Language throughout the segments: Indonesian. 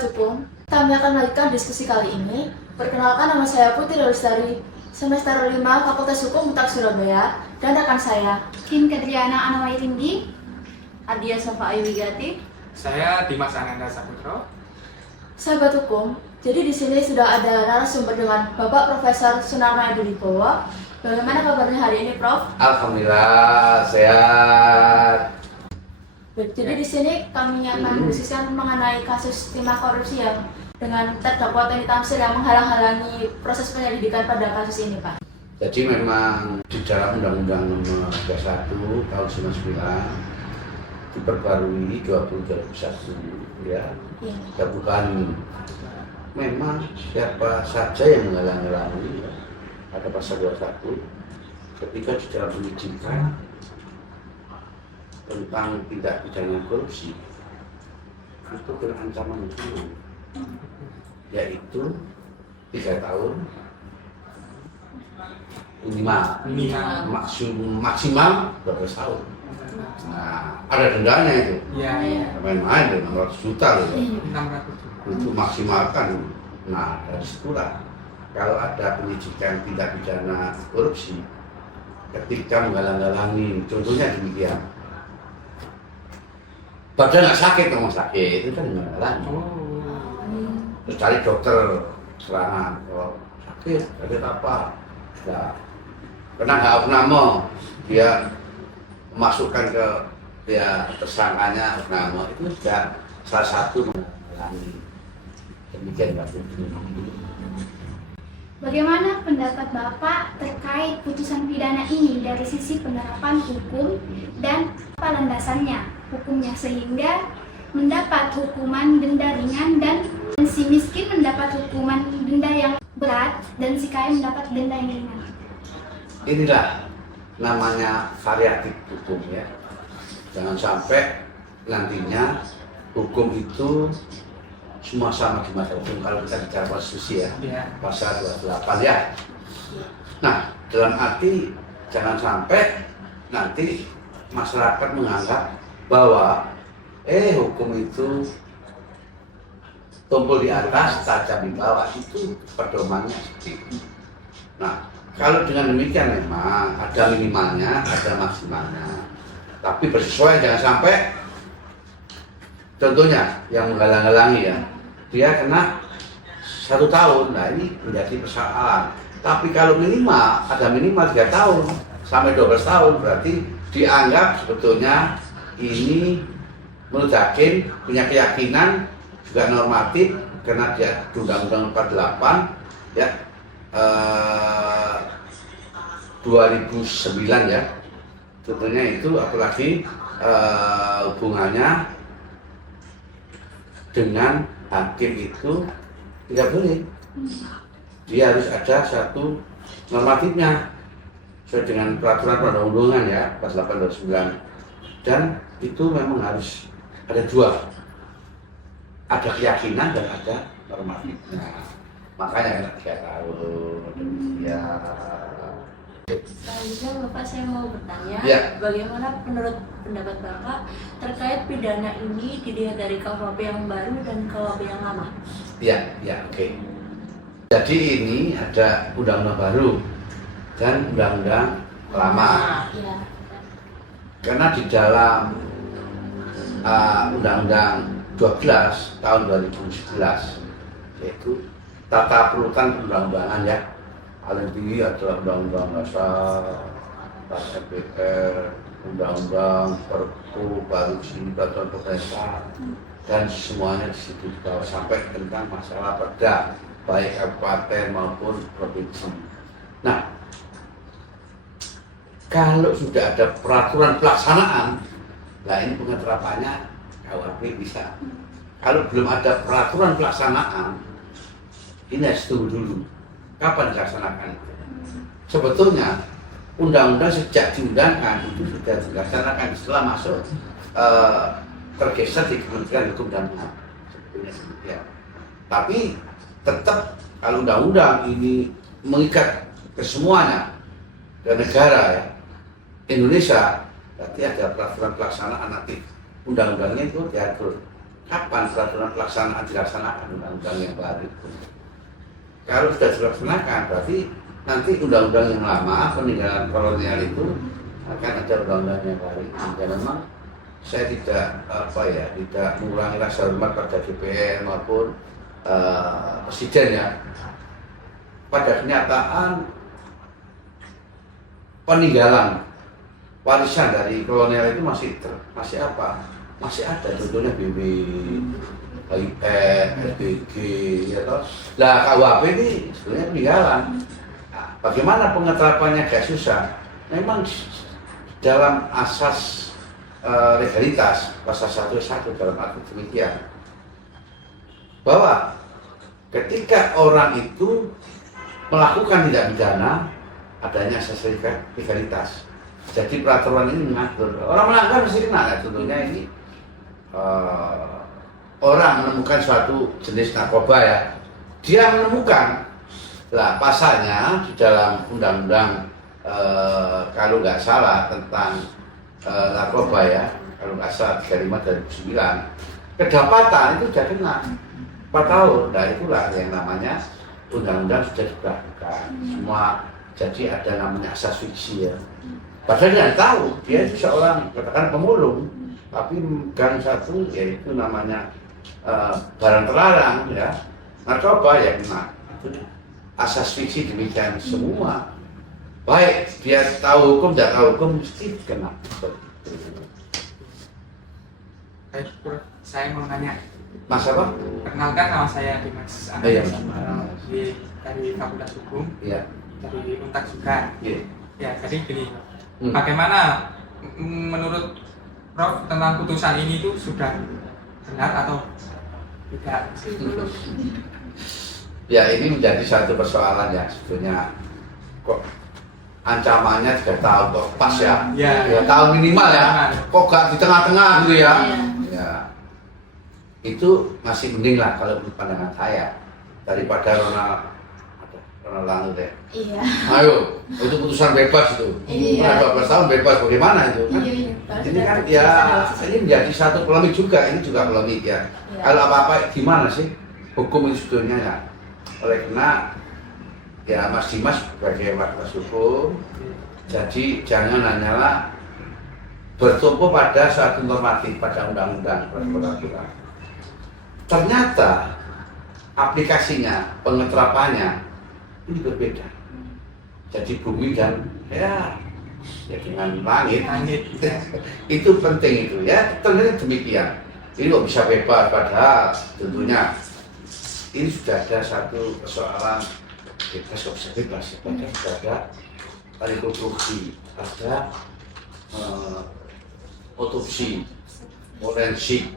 Sahabat hukum, kami akan melanjutkan diskusi kali ini. Perkenalkan, nama saya Putri Lestari, semester 5 Fakultas Hukum UNTAD Surabaya, dan rekan saya Kim Kadriana Anawairindi, Adia Safa Ayu Wigati. Saya Dimas Ananda Saputro. sahabat hukum. Jadi di sini sudah ada narasumber dengan Bapak Profesor Sunarno Edi Wibowo. Bagaimana kabarnya hari ini, Prof? Alhamdulillah sehat. Jadi di sini kami akan mendiskusikan mengenai kasus timah korupsi yang dengan terdakwa Tony Tamsil yang menghalang-halangi proses penyelidikan pada kasus ini, Pak. Jadi memang di dalam Undang-Undang Nomor 31 tahun 99 diperbarui 2021 ya. Iya. Bukan memang siapa saja yang menghalang-halangi ya. Ada pasal 21 ketika di dalam penyidikan tentang tindak pidana korupsi itu kena ancaman hukuman yaitu 3 tahun maksimal 12 tahun. Nah, ada dendanya itu. Iya. Main-main 600 juta loh. 600. Itu maksimalkan. Nah, dari situlah kalau ada penyidikan tindak pidana korupsi ketika menghalang-halangi, contohnya demikian. Badan nggak sakit, rumah sakit itu kan menghalangi. Terus cari dokter serangan, kalau sakit apa? Nah, kena nggak opname, dia memasukkan ke ya tersangkanya opname itu sudah salah satu menghalangi. Demikian Mbak Putri. bagaimana pendapat Bapak terkait putusan pidana ini dari sisi penerapan hukum dan apa landasannya hukumnya sehingga mendapat hukuman denda ringan dan si miskin mendapat hukuman denda yang berat dan si kaya mendapat denda yang ringan. Inilah namanya variatif hukum ya. Jangan sampai nantinya hukum itu semua sama di mata hukum kalau kita bicara konstitusi ya, pasal 28 ya. Nah, dalam arti jangan sampai nanti masyarakat menganggap bahwa hukum itu tumpul di atas, tajam di bawah, itu pedomannya seperti itu. Nah, kalau dengan demikian memang ada minimalnya, ada maksimalnya. Tapi bersesuaian, jangan sampai contohnya yang menghalang-halangi ya, dia kena 1 tahun, nah ini menjadi persoalan. Tapi kalau minimal, ada minimal 3 tahun sampai 12 tahun, berarti dianggap sebetulnya ini menurut hakim punya keyakinan juga normatif karena dia Undang-Undang 48 ya 2009 ya, sebetulnya itu apalagi hubungannya dengan hakim itu tidak boleh, dia harus ada satu normatifnya sesuai dengan peraturan perundang-undangan ya pasal 829, dan itu memang harus ada 2, ada keyakinan dan ada normatifnya, makanya kena 3 tahun ya. Selanjutnya Bapak, saya mau bertanya, Ya. bagaimana menurut pendapat Bapak terkait pidana ini dilihat dari KUHP yang baru dan KUHP yang lama? Ya, oke. Jadi ini ada undang-undang baru dan undang-undang lama. Ya. Karena di dalam Undang-Undang 12 tahun 2011 yaitu tata perutan perundang-undangan ya, paling tinggi adalah Undang-Undang Dasar, MPR, Undang-Undang Perpu baru sini peraturan pemerintah, dan semuanya di situ dibawa sampai tentang masalah perda baik kabupaten maupun provinsi. Nah, kalau sudah ada peraturan pelaksanaan, nah ini pengeterapannya KUHP bisa. Kalau belum ada peraturan pelaksanaan, ini harus tunggu dulu. Kapan dilaksanakan? Sebetulnya undang-undang sejak diundangkan itu sudah dilaksanakan setelah masuk tergeser di Kementerian Hukum dan HAM. Sebetulnya demikian. Tapi tetap kalau undang-undang ini mengikat ke semuanya, ke negara ya, Indonesia, berarti ada peraturan pelaksanaan nanti undang-undangnya itu diatur kapan peraturan pelaksanaan dilaksanakan undang-undang yang baru itu? Kalau sudah dilaksanakan, berarti nanti undang-undang yang lama peninggalan kolonial itu akan ada undang-undang yang baru. Dan memang saya tidak tidak mengurangi rasa hormat pada DPR maupun presiden ya. Pada kenyataan peninggalan warisan dari kolonial itu masih ada, contohnya BB, HIP, LBG, ya toh. Lah KUHP ini sebenarnya peninggalan. Nah, bagaimana pengeterapannya gak susah. Memang dalam asas legalitas pasal 1 dalam arti demikian bahwa ketika orang itu melakukan tindak pidana adanya asas legalitas. Jadi peraturan ini mengatur orang melanggar mesti kena ya. Contohnya ini orang menemukan suatu jenis narkoba ya, dia menemukan lah pasalnya di dalam undang-undang kalau nggak salah tentang narkoba ya, kalau nggak salah 35/2009 kedapatan itu sudah kena 4 tahun. Nah itulah yang namanya undang-undang sudah diberlakukan semua, jadi ada namanya asas fiksi ya. Padahal dia tahu dia itu seorang katakan pemulung, tapi memegang satu yaitu namanya barang terlarang ya, narkoba ya kena. Asas fiksi demikian semua. Baik dia tahu hukum tidak tahu hukum mesti kena. Baik, Prof. Saya mau nanya. Mas apa? Perkenalkan, nama saya Dimas Iya, Ananda dari Fakultas Hukum, Iya. dari Untak juga. Iya. Ya, jadi gini, bagaimana menurut Prof tentang putusan ini tuh sudah benar atau tidak? Ya ini menjadi satu persoalan ya sebetulnya. Kok ancamannya 3 tahun kok pas ya? Ya. 3 tahun minimal ya. Kok gak di tengah-tengah gitu ya? Ya. Itu masih mending lah kalau menurut pandangan saya daripada Ronald Lalu deh. Iya. Ayo, itu putusan bebas itu. Iya. 12 tahun bebas bagaimana itu? Kan? Iya. Ini kan ya ini menjadi satu polemik juga. Ini juga polemik ya. Iya. Kalau apa-apa gimana sih hukum itu sebetulnya ya? Oleh karena ya Mas Dimas sebagai fakultas hukum, jadi jangan hanyalah bertumpu pada suatu normatif, pada undang-undang, pada peraturan. Ternyata aplikasinya, pengeterapannya ini berbeda. Jadi bumi dan ya dengan langit. Itu penting itu ya. Ternyata demikian. Ini kok bisa bebas padahal tentunya ini sudah ada satu persoalan bebas kok bisa bebas. Padahal sudah ada tadi konstruksi, ada otopsi, forensik,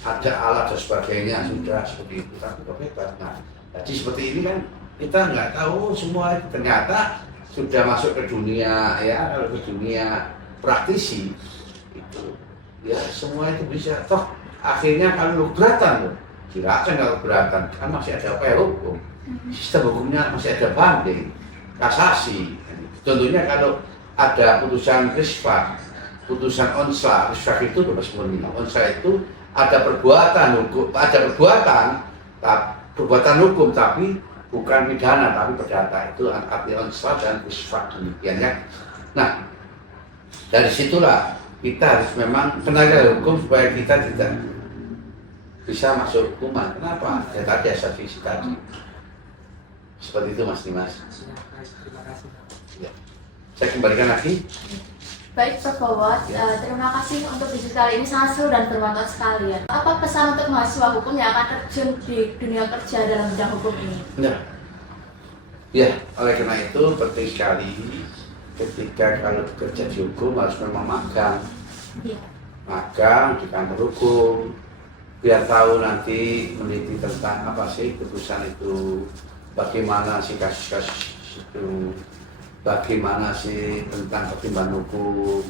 ada alat dan sebagainya sudah seperti itu, tapi kok bebas. Nah, jadi seperti ini kan kita nggak tahu semua itu ternyata sudah masuk ke dunia ya, kalau ke dunia praktisi itu ya semua itu bisa toh akhirnya kalau keberatan loh, silakan kalau keberatan kan masih ada upaya hukum, sistem hukumnya masih ada banding, kasasi. Contohnya kalau ada putusan Risfak, putusan Onsla, Risfak itu bebas murni, Onsla itu ada perbuatan hukum, ada perbuatan hukum tapi bukan pidana tapi perdata, itu arti Onsla dan Risfak demikian ya. Nah dari situlah kita harus memang tenaga hukum supaya kita tidak bisa masuk hukuman. Kenapa? Ya tadi asas fiksi tadi. Seperti itu Mas Dimas. Terima kasih. Ya. Saya kembalikan lagi. Baik Prof. Fawad, terima kasih untuk diskusi kali ini sangat seru dan bermanfaat sekali ya. Apa pesan untuk mahasiswa hukum yang akan terjun di dunia kerja dalam bidang hukum ini? Ya, oleh karena itu penting sekali ketika kalau bekerja di hukum harus memang magang. Iya. Magang di kantor hukum biar tahu nanti meneliti tentang apa sih putusan itu, bagaimana sih kasus-kasus itu, bagaimana sih tentang pertimbangan hukum,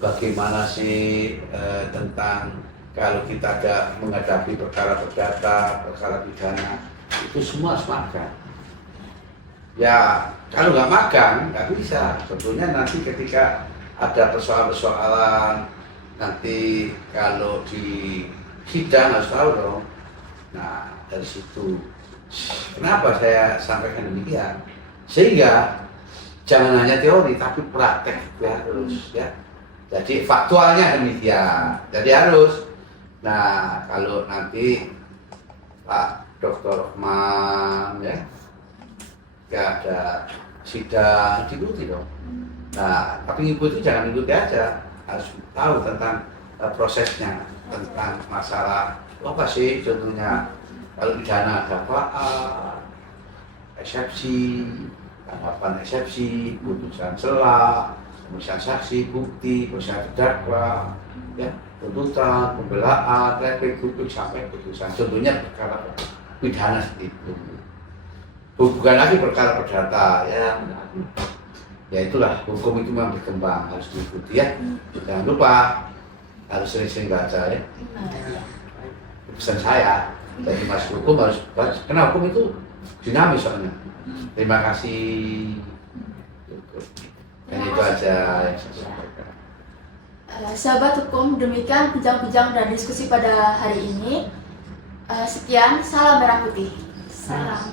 bagaimana sih tentang kalau kita ada menghadapi perkara perdata, perkara pidana, itu semua harus magang. Ya kalau nggak magang nggak bisa. Tentunya nanti ketika ada persoalan-persoalan nanti kalau di sidang harus tahu dong. Nah dari situ kenapa saya sampaikan demikian, sehingga jangan hanya teori tapi praktek ya terus ya. Jadi faktualnya demikian. Jadi harus. Nah kalau nanti Pak Dr. Rahman ya ada sidang diikuti dong. Nah tapi ngikuti jangan ngikuti aja, harus tahu tentang prosesnya, tentang masalah apa sih contohnya kalau pidana dakwaan, eksepsi, tanggapan eksepsi, putusan sela, pemeriksaan saksi, bukti, pemeriksaan terdakwa, ya, tuntutan, pembelaan, replik, duduk sampai putusan. Contohnya perkara pidana seperti itu. Bukan lagi perkara perdata, ya itulah hukum itu memang berkembang, harus diikuti ya. Jangan lupa harus sering-sering baca ya. Pesan saya dari Mas Hukum harus baca. Karena hukum itu dinamis soalnya. Terima kasih. Dan itu aja yang saya sampaikan. Sahabat hukum, demikian bincang-bincang dan diskusi pada hari ini. Sekian, salam merah putih. Salam.